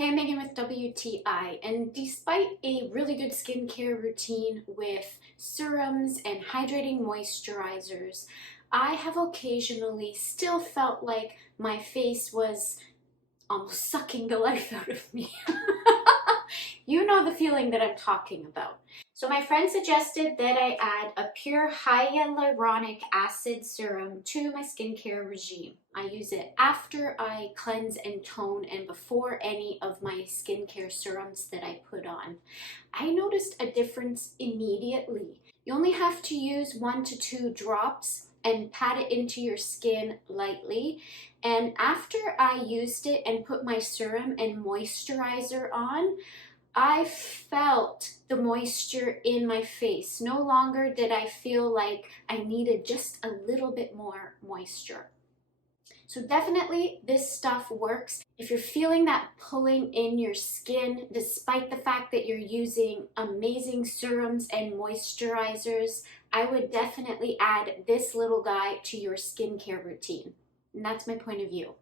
Hey, Megan with WTI, and despite a really good skincare routine with serums and hydrating moisturizers, I have occasionally still felt like my face was almost sucking the life out of me. You know the feeling that I'm talking about. So my friend suggested that I add a pure hyaluronic acid serum to my skincare regime. I use it after I cleanse and tone and before any of my skincare serums that I put on. I noticed a difference immediately. You only have to use 1 to 2 drops and pat it into your skin lightly. And after I used it and put my serum and moisturizer on, I felt the moisture in my face. No longer did I feel like I needed just a little bit more moisture. So definitely this stuff works. If you're feeling that pulling in your skin, despite the fact that you're using amazing serums and moisturizers, I would definitely add this little guy to your skincare routine. And that's my point of view.